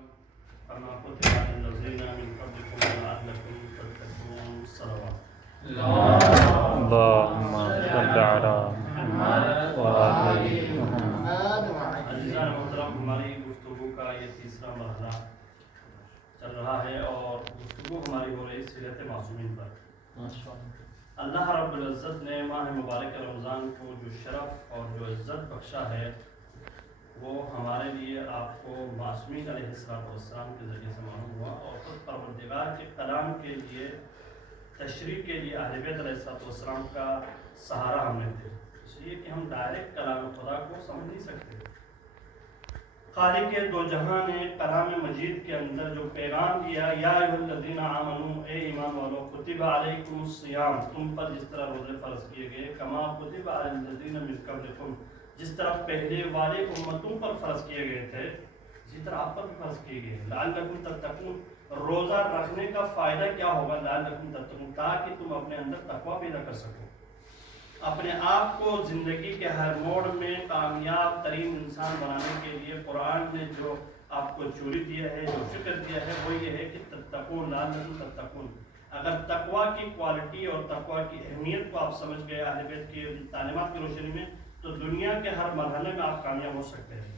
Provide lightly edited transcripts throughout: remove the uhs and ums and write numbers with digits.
الصيام كما كتب على الذين من قبلكم لعلكم تتقون الصلوات. اللهم صل على محمد وآل محمد. عزیزان محترم، ہماری گفتگو کا یہ تیسرا مرحلہ چل رہا ہے اور گفتگو ہماری ہو رہی سیرت معصومین پر. اللہ رب العزت نے ماہ مبارک رمضان کو جو شرف اور جو عزت بخشا ہے وہ ہمارے لیے آپ کو معصومین علیہ السلام کے ذریعے سے معلوم ہوا، اور خود پروردگار کے کلام کے لیے تشریح کے لیے اہل بیت علیہ السلام کا سہارا ہم نے دیا، اس لیے کہ ہم ڈائریکٹ کلام خدا کو سمجھ نہیں سکتے. خالق دو جہاں نے کلام مجید کے اندر جو پیغام دیا، یا ایھا الذین آمنوا، اے ایمان والو، کتب علیکم الصیام، تم پر جس طرح روزے فرض کیے گئے، کما کتب علی الذین من قبلکم، جس طرح پہلے والے امتوں پر فرض کیے گئے تھے اسی طرح آپ پر بھی فرض کیے گئے. لعلکم تتقون، روزہ رکھنے کا فائدہ کیا ہوگا؟ لعلکم تتقون، تاکہ تم اپنے اندر تقوی پیدا کر سکو، اپنے آپ کو زندگی کے ہر موڑ میں کامیاب ترین انسان بنانے کے لیے قرآن نے جو آپ کو چوری دیا ہے، جو فکر دیا ہے، وہ یہ ہے کہ تتقون، لعلکم تتقون. اگر تقوی کی کوالٹی اور تقوی کی اہمیت کو آپ سمجھ گئے اہل بیت کی تعلیمات کی روشنی میں، تو دنیا کے ہر مرحلے میں آپ کامیاب ہو سکتے ہیں.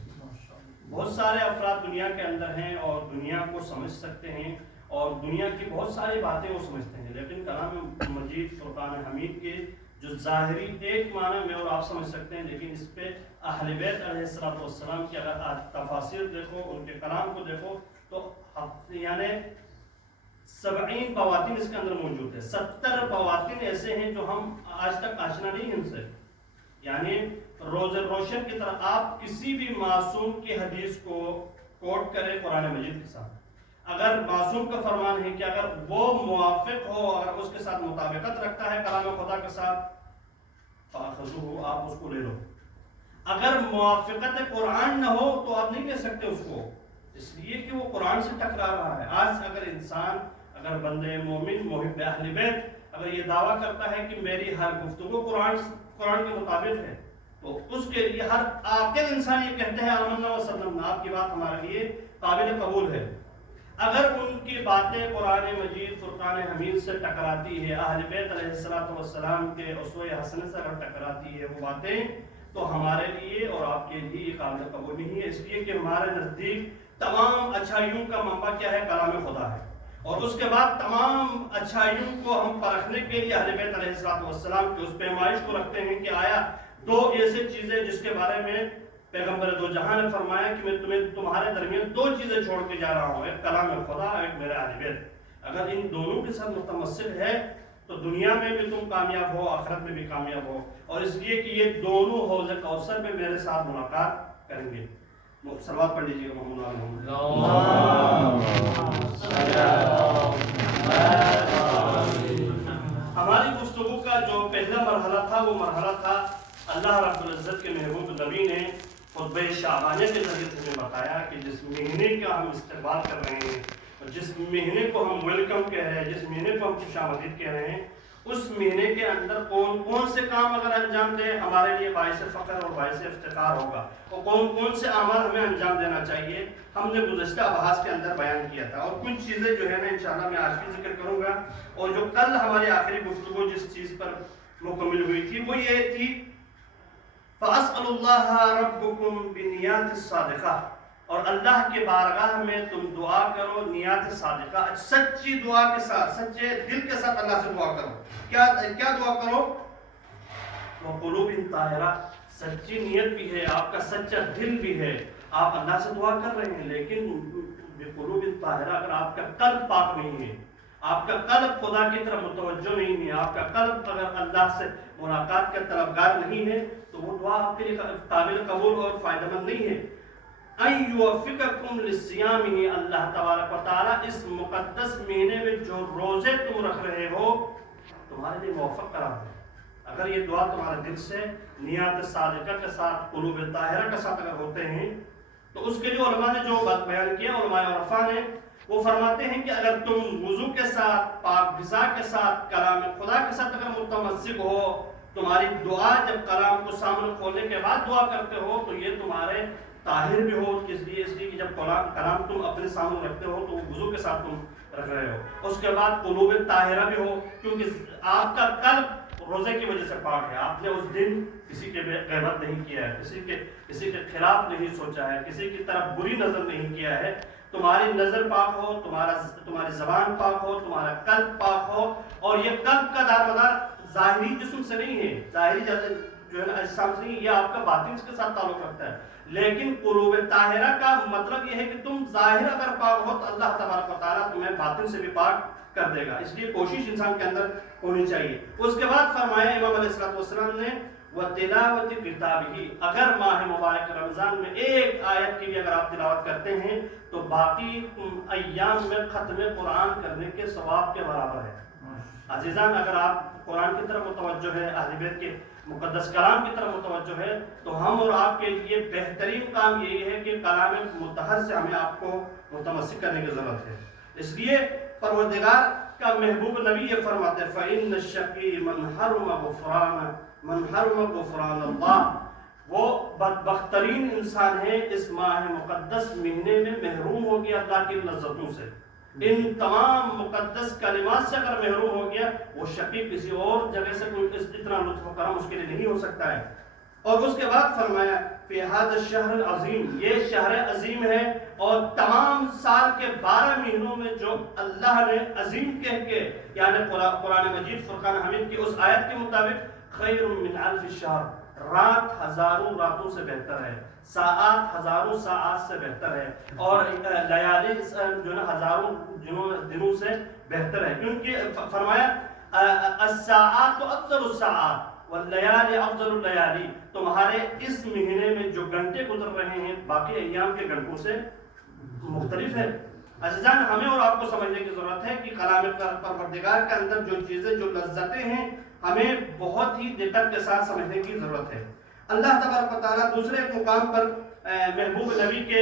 بہت سارے افراد دنیا کے اندر ہیں اور دنیا کو سمجھ سکتے ہیں اور دنیا کی بہت ساری باتیں وہ سمجھتے ہیں، لیکن کلام مجید فرقان حمید کے جو ظاہری ایک معنی میں اور آپ سمجھ سکتے ہیں، لیکن اس پہ اہل بیت علیہ السلام کی اگر آج تفاسیر دیکھو، ان کے کلام کو دیکھو، تو یعنی 70 بواطن اس کے اندر موجود ہے. 70 بواطن ایسے ہیں جو ہم آج تک آشنا نہیں ہیں ان سے. یعنی روز روشن کی طرح آپ کسی بھی معصوم کی حدیث کو کوٹ کریں قرآن مجید کے ساتھ، اگر معصوم کا فرمان ہے کہ اگر وہ موافق ہو، اگر اس کے ساتھ مطابقت رکھتا ہے کلام خدا کے ساتھ، فاخذوہ، آپ اس کو لے لو. اگر موافقت قرآن نہ ہو تو آپ نہیں لے سکتے اس کو، اس لیے کہ وہ قرآن سے ٹکرا رہا ہے. آج اگر انسان، اگر بندے مومن محب اہل بیت اگر یہ دعویٰ کرتا ہے کہ میری ہر گفتگو قرآن کے مطابق ہے، تو اس کے لیے ہر عاقل انسان یہ کہتے ہیں آمنا و سلمنا، آپ کی بات ہمارے لیے قابل قبول ہے. اگر ان کی باتیں قرآن مجید فرقان حمید سے ٹکراتی ہے، اہل بیت علیہ السلام کے اسوہ حسنہ سے اگر ٹکراتی ہے وہ باتیں، تو ہمارے لیے اور آپ کے لیے یہ قابل قبول نہیں ہے. اس لیے کہ ہمارے نزدیک تمام اچھائیوں کا منبع کیا ہے؟ کلام خدا ہے. اور اس کے بعد تمام اچھائیوں کو ہم پرکھنے کے لیے اہل بیت علیہ السلام کی اس پیمائش کو رکھتے ہیں کہ آیا دو ایسے چیزیں جس کے بارے میں پیغمبر دو جہاں نے فرمایا کہ میں تمہارے درمیان دو چیزیں چھوڑ کے جا رہا ہوں، ایک کلام خدا، ایک میرے اہل بیت. اگر ان دونوں کے ساتھ متمثل ہے تو دنیا میں بھی تم کامیاب ہو، آخرت میں بھی کامیاب ہو. اور اس لیے کہ یہ دونوں حوض کوثر میں میرے ساتھ ملاقات کریں گے. صلوات پڑھ لیجیے گا محمد ہماری گفتگو کا جو پہلا مرحلہ تھا وہ مرحلہ تھا اللہ رب العزت کے محبوب نبی نے خطبہ شعبانیہ کے ذریعے سے ہمیں بتایا کہ جس مہینے کا ہم استقبال کر رہے ہیں اور جس مہینے کو ہم ویلکم کہہ رہے ہیں، جس مہینے کو ہم خوش آمدید کہہ رہے ہیں، اس مہینے کے اندر کون کون سے کام اگر انجام دیں ہمارے لیے باعث فخر اور باعث افتخار ہوگا، اور کون کون سے اعمال ہمیں انجام دینا چاہیے، ہم نے گزشتہ ابحاث کے اندر بیان کیا تھا. اور کچھ چیزیں جو ہے نا انشاءاللہ میں آج بھی ذکر کروں گا. اور جو کل ہماری آخری گفتگو جس چیز پر مکمل ہوئی تھی وہ یہ تھی فَأَسْأَلُ اللَّهَ رَبُّكُمْ بِالنِّيَّاتِ الصَّادِقَةِ، اور اللہ کے بارگاہ میں تم دعا کرو نیات صادقہ، سچی دعا کے ساتھ، سچے دل کے ساتھ اللہ سے دعا کرو. کیا دعا کرو؟ وَقُلُوبٍ طَاہِرَةٍ، سچی نیت بھی ہے، آپ کا سچا دل بھی ہے، آپ اللہ سے دعا کر رہے ہیں، لیکن بِقُلُوبٍ طَاہِرَةٍ، اگر آپ کا قلب پاک نہیں ہے، آپ کا قلب خدا کی طرف متوجہ نہیں ہے، آپ کا قلب اگر اللہ سے ملاقات کا طلبگار نہیں ہے، تو وہ دعا آپ کے لیے قابل قبول اور فائدہ مند نہیں ہے. اَن يُوَفِّقَكُمْ لِصِيَامِهِ، اللہ تبارک و تعالیٰ اس مقدس مہینے میں جو روزے تم رکھ رہے ہو تمہارے لیے موفق قرار دے. اگر یہ دعا تمہارے دل سے نیات صادقہ کے ساتھ، قلوب طاہرہ کے ساتھ اگر ہوتے ہیں، تو اس کے لیے علماء نے جو بات بیان کیا، علماء عرفاء نے، وہ فرماتے ہیں کہ اگر تم وضو کے ساتھ، پاک غذا کے ساتھ، کلام خدا کے ساتھ اگر متمسک ہو، تمہاری دعا جب کلام کو سامنے کھولنے کے بعد دعا کرتے ہو، تو یہ تمہارے طاہر بھی ہو، اس لیے کہ جب کلام تم اپنے سامنے رکھتے ہو تو وہ وضو کے ساتھ تم رکھ رہے ہو۔ اس کے بعد قلوب طاہرہ بھی ہو، کیونکہ آپ کا قلب روزے کی وجہ سے پاک ہے، آپ نے اس دن کسی کے غیبت نہیں کیا ہے، کسی کے خلاف نہیں سوچا ہے، کسی کی طرف بری نظر نہیں کیا ہے۔ تمہاری نظر پاک ہو، تمہاری زبان پاک ہو، تمہارا قلب پاک ہو، اور یہ قلب کا دار مدار ظاہری جسم سے نہیں ہے، ظاہری جو ہے نا اجسام سے نہیں، یہ آپ کا باطن کے ساتھ تعلق رکھتا ہے۔ لیکن قلوب طاہرہ کا مطلب یہ ہے کہ تم ظاہر اگر پاک ہو تو اللہ تبارک و تعالیٰ تمہیں باطن سے بھی پاک کر دے گا، اس لیے کوشش انسان کے اندر ہونی چاہیے۔ اس کے بعد فرمایا امام علیہ السلام نے وَتِلَاوَةِ كِتَابِهِ، اگر ماہ مبارک رمضان میں ایک آیت کی بھی اگر آپ تلاوت کرتے ہیں تو باقی ایام میں ختم قرآن کرنے کے ثواب کے برابر ہے۔ عزیزان، اگر آپ قرآن کی طرف متوجہ ہے، اہل بیت کے مقدس کلام کی طرف متوجہ ہے، تو ہم اور آپ کے لیے بہترین کام یہی ہے کہ کلام مطہر سے ہمیں آپ کو متمسک کرنے کی ضرورت ہے۔ اس لیے پروردگار کا محبوب نبی یہ فرماتے ہیں فَإِنَّ الشَّقِيَّ مَنْ حَرَمَ غُفْرَانَ اللَّهِ، وہ بدبخت ترین انسان ہے اس ماہ مقدس مہینے میں محروم ہو گیا اللہ کی لذتوں سے، ان تمام مقدس کلمات سے اگر محروم ہو گیا، وہ شقی کسی اور جگہ سے کوئی اتنا لطف و کرم اس کے لیے نہیں ہو سکتا ہے۔ اور اس کے بعد فرمایا فی ھذا الشہر العظیم، یہ شہر عظیم ہے، اور تمام سال کے 12 مہینوں میں جو اللہ نے عظیم کہہ کے، یعنی قرآن مجید فرقان حمید کی اس آیت کے مطابق خیر من الف شہر، رات ہزاروں راتوں سے بہتر ہے، ساعات ہزاروں ساعات سے بہتر ہے، اور لیالی جو ہے ہزاروں دنوں سے بہتر ہے، کیونکہ فرمایا الساعات افضل الساعات واللیالی افضل اللیالی، تمہارے اس مہینے میں جو گھنٹے گزر رہے ہیں باقی ایام کے گھنٹوں سے مختلف ہے۔ عزیزان، ہمیں اور آپ کو سمجھنے کی ضرورت ہے کہ کلام پروردگار کے اندر جو چیزیں، جو لذتیں ہیں، ہمیں بہت ہی دقت کے ساتھ سمجھنے کی ضرورت ہے۔ اللہ تبارک و تعالیٰ دوسرے ایک مقام پر محبوب نبی کے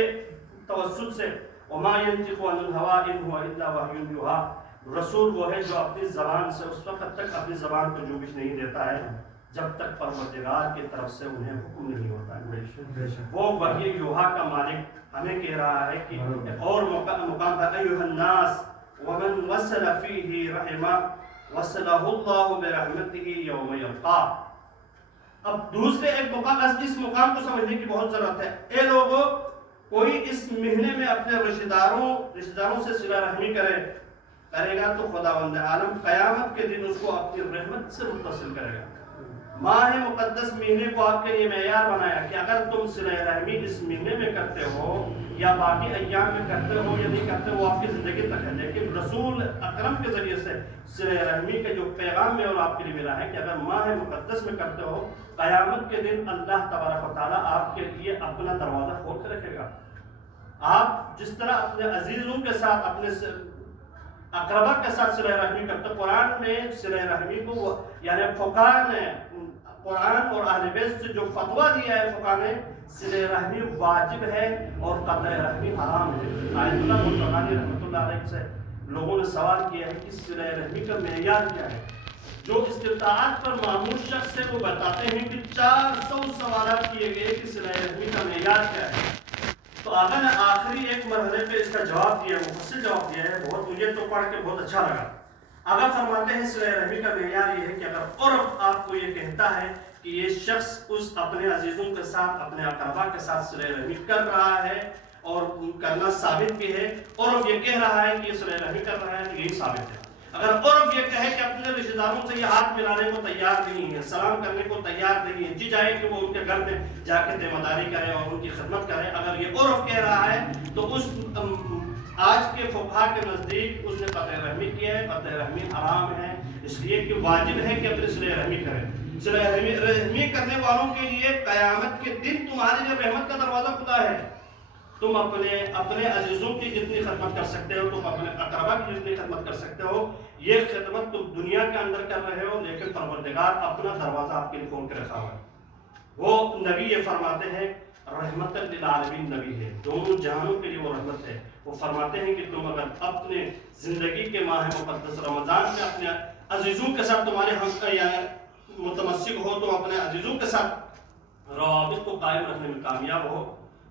توسط سے وَمَا يَنْطِقُ عَنِ الْهَوَىٰ إِنْ هُوَ إِلَّا وَحْيٌ يُوحَىٰ، رسول وہ ہے جو اپنی زبان سے اس وقت تک اپنی زبان کو جوبش نہیں دیتا ہے جب تک پروردگار کی طرف سے انہیں حکم نہیں ہوتا ہے۔ وہ وحی یوحا کا مالک ہمیں کہہ رہا ہے کہ اور مقام پر ایھا الناس ومن وصل فیہ رحمہ وصلہ اللہ برحمتہ یوم یلقاہ۔ اب دوسرے ایک مقام، اس مقام کو سمجھنے کی بہت ضرورت ہے۔ اے لوگوں، کوئی اس مہینے میں اپنے رشتہ داروں سے صلہ رحمی کرے گا تو خداوند عالم قیامت کے دن اس کو اپنی رحمت سے متصل کرے گا۔ ماہ مقدس مہینے کو آپ کے لیے معیار بنایا کہ اگر تم صلہ رحمی اس مہینے میں کرتے ہو یا باقی ایام میں کرتے ہو یا نہیں کرتے ہو، آپ کی زندگی تک ہے، لیکن رسول اکرم کے ذریعے سے صلہ رحمی کا جو پیغام میں اور آپ کے لیے ملا ہے کہ اگر ماہ مقدس میں کرتے ہو، قیامت کے دن اللہ تبارک و تعالیٰ آپ کے لیے اپنا دروازہ کھول کے رکھے گا۔ آپ جس طرح اپنے عزیزوں کے ساتھ، اپنے اقربا کے ساتھ صلہ رحمی کرتے، قرآن میں صلہ رحمی کو یعنی فقہاء نے، قرآن اور اہل بیت سے جو فتویٰ دیا ہے فقہاء نے، صلہ رحمی واجب ہے اور قطع رحمی حرام ہے۔ آیت اللہ مطلقانی رحمۃ اللہ علیہ سے لوگوں نے سوال کیا ہے کہ صلہ رحمی کا معیار کیا ہے؟ جو استطاعت پر معمول شخص سے وہ بتاتے ہیں کہ 400 سوالات کیے گئے کہ صلہ رحمی کا معیار کیا ہے۔ تو آقا نے آخری ایک مرحلے پہ اس کا جواب دیا، مفصل جواب دیا ہے، بہت مجھے تو پڑھ کے بہت اچھا لگا۔ اگر فرماتے ہیں صلہ رحمی کا معیار یہ ہے کہ اگر عرف آپ کو یہ کہتا ہے کہ یہ شخص اس اپنے عزیزوں کے ساتھ، اپنے اقربا کے ساتھ صلہ رحمی کر رہا ہے اور کرنا ثابت بھی ہے، عرف یہ کہہ رہا ہے کہ یہ صلہ رحمی کر رہا ہے تو یہی ثابت ہے۔ اگر عرف یہ کہے کہ اپنے رشتہ داروں سے یہ ہاتھ ملانے کو تیار نہیں ہے، سلام کرنے کو تیار نہیں ہے، جی جائے کہ وہ ان کے گھر میں جا کے دیمداری کرے اور ان کی خدمت کرے، اگر یہ عرف کہہ رہا ہے تو اس آج کے فقہاء کے نزدیک اس نے قطع رحمی کیا ہے، قطع رحمی حرام ہے، اس لیے کہ واجب ہے کہ اپنے صلہ رحمی کرے۔ صلہ رحمی کرنے والوں کے لیے قیامت کے دن تمہارے لیے رحمت کا دروازہ کھلا ہے۔ تم اپنے عزیزوں کی جتنی خدمت کر سکتے ہو، تم اپنے اقربا کی جتنی خدمت کر سکتے ہو، یہ خدمت تم دنیا کے اندر کر رہے ہو، لیکن پروردگار اپنا دروازہ آپ کے لیے کھول کے رکھا ہوا ہے۔ وہ نبی یہ فرماتے ہیں رحمت للعالمین نبی ہے، دونوں جہانوں کے لیے وہ رحمت ہے۔ وہ فرماتے ہیں کہ تم اگر اپنے زندگی کے ماہ مقدس رمضان میں اپنے عزیزوں کے ساتھ تمہارے ہم یا متمسک ہو، تو اپنے عزیزوں کے ساتھ روابط کو قائم رکھنے میں کامیاب ہو،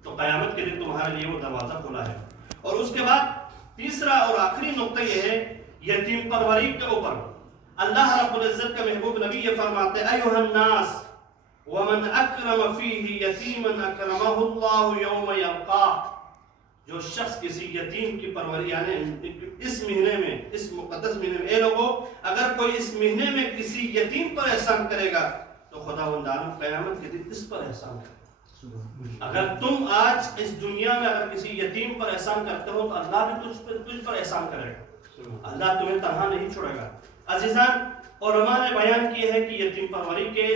تو قیامت کے دن تمہارے لیے وہ دروازہ کھلا ہے۔ اور اس کے بعد تیسرا اور آخری نقطہ یہ ہے یتیم پروری کے اوپر۔ اللہ رب العزت کا محبوب نبی یہ فرماتے ہیں ایھا الناس ومن اکرم فیہ یتیما اکرمہ اللہ یوم یلقاہ، جو شخص کسی یتیم کی پروری یعنی اس مہینے میں، اس مقدس مہینے میں، اے لوگوں اگر کوئی اس مہینے میں کسی یتیم پر احسان کرے گا تو خداوند عالم قیامت کے دن اس پر احسان کرے گا۔ اگر تم آج اس دنیا میں اگر کسی یتیم پر احسان کرتے ہو تو اللہ بھی تجھ پر احسان کرے گا، اللہ تمہیں تنہا نہیں چھوڑے گا۔ عزیزان، علماء نے بیان کی ہے کہ یتیم پروری کے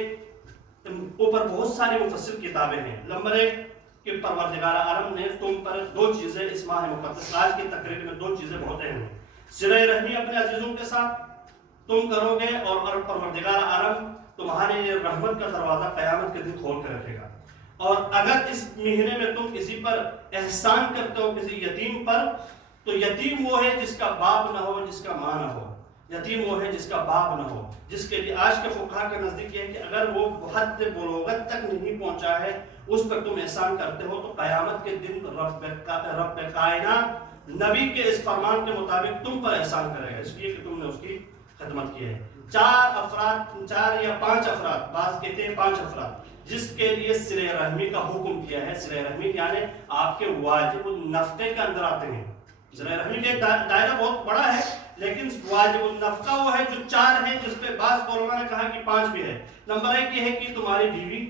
اوپر بہت ساری مفصل کتابیں ہیں۔ نمبر 1 کہ پروردگار عالم نے تم پر 2 چیزیں اس ماہ مقدس آج کی تقریر میں 2 چیزیں بہت اہم ہیں۔ صلہ رحمی اپنے عزیزوں کے ساتھ تم کرو گے اور پروردگار عالم تمہارے لیے رحمت کا دروازہ قیامت کے دن کھول کر رکھے گا۔ اور اگر اس مہینے میں تم کسی پر احسان کرتے ہو کسی یتیم پر، تو یتیم وہ ہے جس کا باپ نہ ہو، جس کا ماں نہ ہو، یتیم وہ ہے جس کا باپ نہ ہو، جس کے لیے آج کے فقہا کے نزدیک یہ ہے کہ اگر وہ حد بلوغت تک نہیں پہنچا ہے اس پر تم احسان کرتے ہو تو قیامت کے دن رب کائنات نبی کے اس فرمان کے مطابق تم پر احسان کرے گا، اس لیے کہ تم نے اس کی خدمت کی ہے۔ 4 یا 5 افراد، بعض کہتے ہیں 5 افراد جس کے لیے صلہ رحمی کا حکم کیا ہے۔ صلہ رحمی یعنی آپ کے واجب النفقے کے اندر آتے ہیں۔ صلہ رحمی کا دائرہ بہت بڑا ہے لیکن واجب النفقہ وہ ہے جو 4 ہے، جس پہ بعض علماء نے کہا کہ 5 بھی ہے۔ نمبر 1 یہ ہے کہ تمہاری بیوی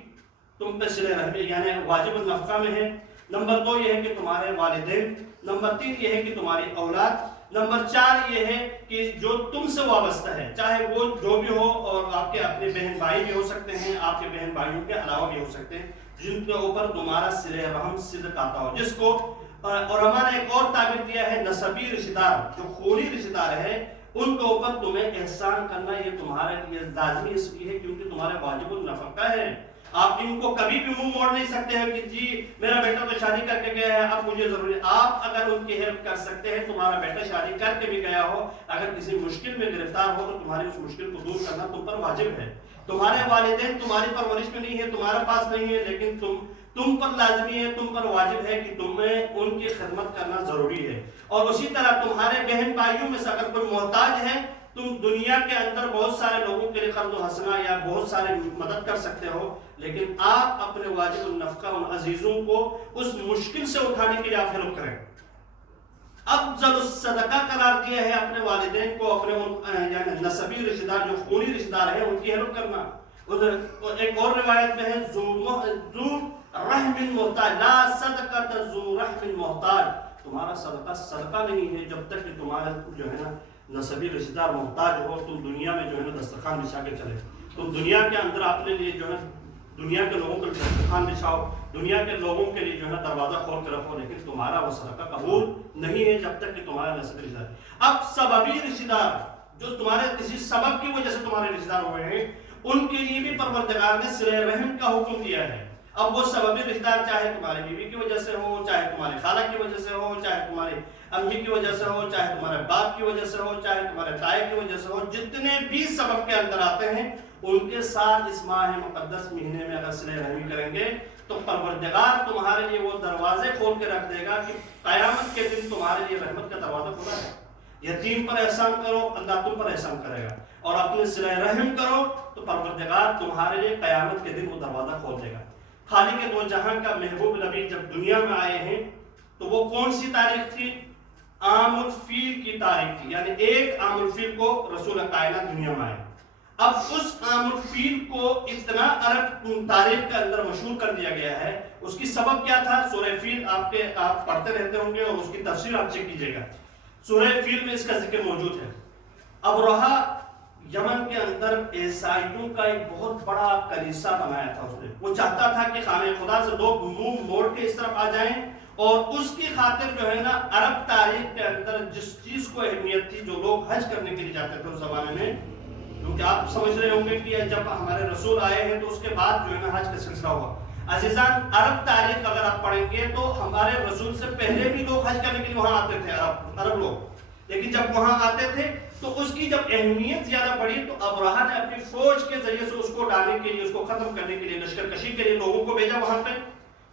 تم پہ صلہ رحمی یعنی واجب النفقہ میں ہے۔ نمبر 2 یہ ہے کہ تمہارے والدین۔ نمبر 3 یہ ہے کہ تمہاری اولاد۔ نمبر 4 یہ ہے کہ جو تم سے وابستہ ہے، چاہے وہ جو بھی ہو، اور آپ کے اپنے بہن بھائی بھی ہو سکتے ہیں، آپ کے بہن بھائیوں کے علاوہ بھی ہو سکتے ہیں، جن کے اوپر تمہارا صلہ رحم صدق آتا ہو، جس کو علماء نے ایک اور تعبیر دیا ہے نسبی رشتہ دار، جو خونی رشتہ دار ہے، ان کے اوپر تمہیں احسان کرنا یہ تمہارے لیے لازمی اس لیے ہے کیونکہ تمہارے واجب النفقہ ہے۔ آپ ان کو کبھی بھی منہ موڑ نہیں سکتے ہیں کہ جی میرا بیٹا تو شادی کر کے گیا ہے اب مجھے ضروری۔ آپ اگر ان کی ہیلپ کر سکتے ہیں، تمہارا بیٹا شادی کر کے بھی گیا ہو، اگر کسی مشکل میں گرفتار ہو تو تمہاری اس مشکل کو دور کرنا تم پر واجب ہے۔ تمہارے والدین تمہاری پرورش میں نہیں ہے، تمہارے پاس نہیں ہے، لیکن تم پر لازمی ہے، تم پر واجب ہے کہ تمہیں ان کی خدمت کرنا ضروری ہے۔ اور اسی طرح تمہارے بہن بھائیوں میں سے اگر کوئی محتاج ہے، تم دنیا کے اندر بہت سارے لوگوں کے لیے قرض و حسنہ یا بہت سارے مدد کر سکتے ہو، لیکن آپ اپنے واجب النفقہ ان عزیزوں کو اس مشکل سے اٹھانے کے لیے آپ ہیلپ کریں۔ افضل الصدقہ قرار دیا ہے اپنے والدین کو، اپنے یعنی نسبی رشتہ دار جو خونی رشتہ دار ہے ان کی ہیلپ کرنا۔ ایک اور روایت میں ہے ذو رحم محتاج، لا صدقۃ ذو رحم محتاج، تمہارا صدقہ نہیں ہے جب تک کہ تمہارا جو ہے نا نسبی رشتہ دار محتاج ہو۔ تم دنیا میں جو ہے نا دسترخوان بچھا کے چلے، تم دنیا کے اندر اپنے لیے جو ہے دنیا کے لوگوں کے لیے دسترخوان بچھاؤ، دنیا کے لوگوں کے لیے جو ہے نا دروازہ کھول کے رکھو، لیکن تمہارا وہ صدقہ قبول نہیں ہے جب تک کہ تمہارا نسبی رشتہ دار۔ اب سببی رشتہ دار جو تمہارے کسی سبب کی وجہ سے تمہارے رشتہ دار ہوئے ہیں، ان کے لیے بھی پروردگار نے صلہ رحم کا حکم دیا ہے۔ اب وہ سببی رشتہ دار چاہے تمہاری بیوی کی وجہ سے ہو، چاہے تمہاری خالہ کی وجہ سے ہو، چاہے تمہاری امی کی وجہ سے ہو، چاہے تمہارے باپ کی وجہ سے ہو، چاہے تمہارے تائی کی وجہ سے ہو، جتنے بھی سبب کے اندر آتے ہیں ان کے ساتھ اس ماہ مقدس مہینے میں اگر صلہ رحمی کریں گے تو پروردگار تمہارے لیے وہ دروازے کھول کے رکھ دے گا کہ قیامت کے دن تمہارے لیے رحمت کا دروازہ کھلا ہے۔ یتیم پر احسان کرو، اللہ تم پر احسان کرے گا، اور اپنے صلہ رحم کرو تو پروردگار تمہارے لیے قیامت کے دن وہ دروازہ کھول دے گا۔ خالق دو جہاں کا محبوب نبی جب دنیا میں آئے ہیں تو وہ کون سی تاریخ تھی؟ عام الفیل کی تاریخ تھی، یعنی 1 عام الفیل کو رسول کائنات دنیا میں آئے۔ اب اس عام الفیل کو اتنا عرب تاریخ کے اندر مشہور کر دیا گیا ہے، اس کی سبب کیا تھا؟ سورہ فیل آپ پڑھتے رہتے ہوں گے اور اس کی تفسیر آپ چیک کیجئے گا، سورہ فیل میں اس کا ذکر موجود ہے۔ ابرہہ یمن کے اندر عیسائیوں کا ایک بہت بڑا کلیسا بنایا تھا، اس نے وہ چاہتا تھا کہ خانہ خدا سے لوگ منہ موڑ کے اس طرف آ جائیں، اور اس کی خاطر جو ہے نا عرب تاریخ کے اندر جس چیز کو اہمیت تھی، جو لوگ حج کرنے کے لیے جاتے تھے اس زمانے میں، کیونکہ آپ سمجھ رہے ہوں گے کہ جب ہمارے رسول آئے ہیں تو اس کے بعد جو ہے نا حج کا سلسلہ ہوا۔ عزیزان، عرب تاریخ اگر آپ پڑھیں گے تو ہمارے رسول سے پہلے بھی لوگ حج کرنے کے لیے وہاں آتے تھے، عرب لوگ، لیکن جب وہاں آتے تھے تو اس کی جب اہمیت زیادہ بڑھی تو ابرہہ نے اپنی فوج کے ذریعے سے اس کو ڈالنے کے لیے، اس کو ختم کرنے کے لیے، لشکر کشی کے لیے لوگوں کو بھیجا وہاں پہ۔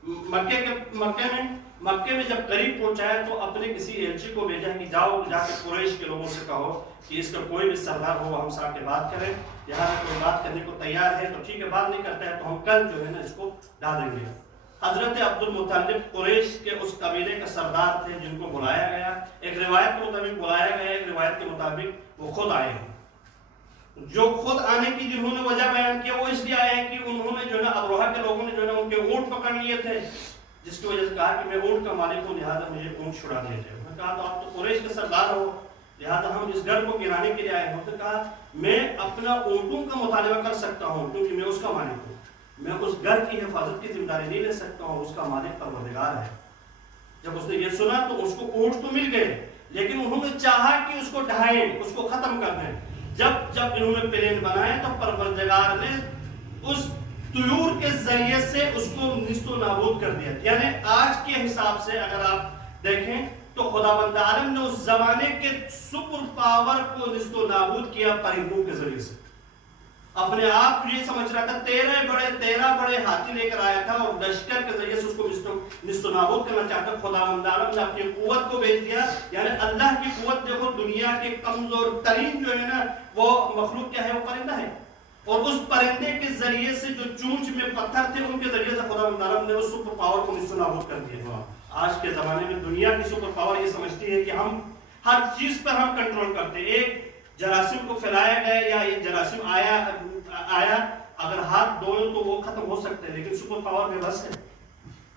مکے میں جب قریب پہنچایا تو اپنے کسی ایلچی کو بھیجا کہ جاؤ جا کے قریش کے لوگوں سے کہو کہ اس کا کوئی بھی سردار ہو ہم ساتھ کے بات کریں، یہاں کوئی بات کرنے کو تیار ہے تو ٹھیک ہے، بات نہیں کرتا ہے تو ہم کل جو ہے نا اس کو ڈال دیں گے۔ حضرت عبد المطلب قریش کے اس قبیلے کا سردار تھے جن کو بلایا گیا، ایک روایت کے مطابق بلایا گیا، ایک روایت کے مطابق وہ خود آئے ہیں۔ جو خود آنے کی جنہوں نے وجہ بیان کیا وہ اس لیے آئے ہیں کہ انہوں نے جو ہے نا ابروہا کے لوگوں نے جو ہے نا ان کے اونٹ پکڑ لیے تھے، جس کی وجہ سے کہا کہ میں اونٹ کا مالک ہوں لہٰذا مجھے اونٹ چھڑا دیتے۔ انہوں نے کہا تو آپ تو قریش کے سردار ہو لہٰذا ہم اس گھر کو گرانے کے لیے آئے ہیں۔ انہوں نے کہا میں اپنا اونٹوں کا مطالبہ کر سکتا ہوں کیونکہ میں اس کا مالک ہوں، میں اس گھر کی حفاظت کی ذمہ داری نہیں لے سکتا ہوں، اس کا مالک پروردگار ہے۔ جب اس نے یہ سنا تو اس کو اونٹ تو مل گئے لیکن انہوں نے چاہا کہ اس کو ڈھائیں، اس کو ختم کر دیں۔ جب انہوں نے پلین بنائے تو پروردگار نے اس طیور کے ذریعے سے اس کو نیست و نابود کر دیا۔ یعنی آج کے حساب سے اگر آپ دیکھیں تو خداوند عالم نے اس زمانے کے سپر پاور کو نیست و نابود کیا پرندوں کے ذریعے سے۔ اپنے آپ یہ سمجھ رہا تھا 13 بڑے ہاتھی لے کر آیا تھا اور لشکر کے ذریعے سے اس کو نیست و نابود کرنا چاہتا۔ خداوند عالم نے اپنی قوت کو بھیج دیا، یعنی اللہ کی قوت دیکھو، دنیا کے کمزور ترین جو ہے نا وہ مخلوق کیا ہے، وہ پرندہ ہے، اور اس پرندے کے ذریعے سے جو چونچ میں پتھر تھے ان کے ذریعے سے خداوند عالم نے اس سپر پاور کو نیست و نابود کر دیا۔ آج کے زمانے میں دنیا کی سپر پاور یہ سمجھتی ہے کہ ہم ہر چیز پر ہم کنٹرول کرتے ہیں۔ ایک جراثیم کو پھیلایا گیا یا یہ جراثیم آیا اگر ہاتھ دھوئے تو وہ ختم ہو سکتے ہیں، لیکن سپر پاور بے بس ہے۔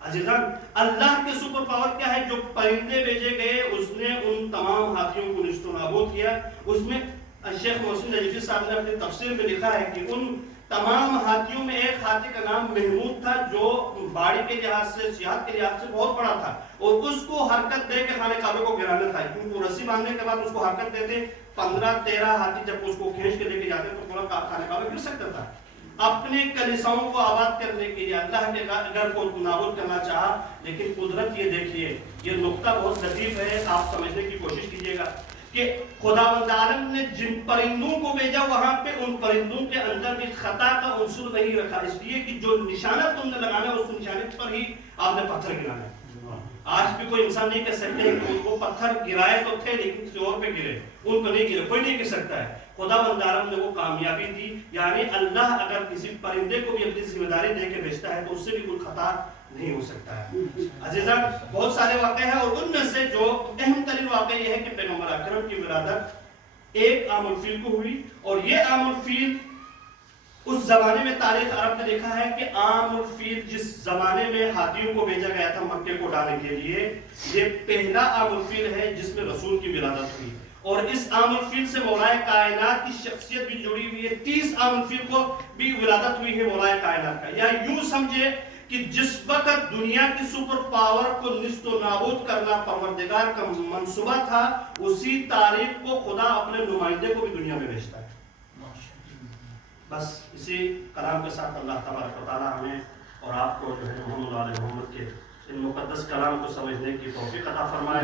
عزیزان اللہ کے سپر پاور کیا ہے؟ جو پرندے بھیجے گئے اس نے ان تمام ہاتھیوں کو نیست و نابود کیا۔ اس میں شیخ محسن نجفی صاحب نے اپنی تفسیر میں لکھا ہے کہ ان تمام ہاتھیوں میں ایک ہاتھی کا نام محمود تھا جو باڑی کے لحاظ سے، صحت کے لحاظ سے بہت بڑا تھا، اور اس کو حرکت دے کے خانہ کعبہ کو گرانا تھا، کیونکہ وہ رسی باندھنے کے بعد اس کو حرکت دیتے 15-13 ہاتھی جب اس کو کھینچ کے لے کے جاتے تو پورا خانہ کعبہ گر سکتا تھا۔ اپنے کلیساؤں کو آباد کرنے کے لیے اللہ کے گھر کو نابود کرنا چاہا، لیکن قدرت یہ دیکھیے، یہ نقطہ بہت لطیف ہے، آپ سمجھنے کی کوشش کیجیے گا کہ خداوند عالم نے جن پرندوں کو بھیجا وہاں پہ ان پرندوں کے اندر بھی خطا کا عنصر نہیں رکھا، اس لیے کہ جو نشانہ تم نے لگانا اس نشانے پر ہی آپ نے پتھر گرانا ہے۔ آج بھی کوئی انسان نہیں کہہ سکتے کہ وہ پتھر گرائے تو تھے لیکن کسی اور پہ گرے، ان پہ نہیں گرے، کوئی نہیں کہہ سکتا ہے۔ خداوند عالم نے وہ کامیابی دی، یعنی اللہ اگر کسی پرندے کو بھی اپنی ذمہ داری دے کے بھیجتا ہے تو اس سے بھی کوئی خطا نہیں ہو سکتا ہے۔ عزیزان بہت سارے واقعے ہیں اور ان میں سے جو اہم ترین واقعہ یہ ہے کہ پیغمبر اکرم کی ولادت ایک عام الفیل کو ہوئی، اور یہ عام الفیل اس زمانے میں تاریخ عرب نے لکھا ہے کہ عام الفیل جس زمانے میں ہاتھیوں کو بھیجا گیا تھا مکے کو ڈالنے کے لیے، یہ پہلا عام الفیل ہے جس میں رسول کی ولادت ہوئی، اور اس عام الفیل سے مولائے کائنات کی شخصیت بھی جڑی ہوئی ہے۔ 30 عام الفیل کو بھی ولادت ہوئی ہے مولائے کائنات کا۔ یا یوں سمجھے کہ جس وقت دنیا کی سپر پاور کو نیست و نابود کرنا پروردگار کا منصوبہ تھا، اسی تاریخ کو خدا اپنے نمائندے کو بھی دنیا میں بھیجتا ہے۔ بس اسی کلام کے ساتھ اللہ تبارک و تعالی ہمیں اور آپ کو جو ہے محمد علیہ محمد کے ان مقدس کلام کو سمجھنے کی توفیق عطا فرمائے۔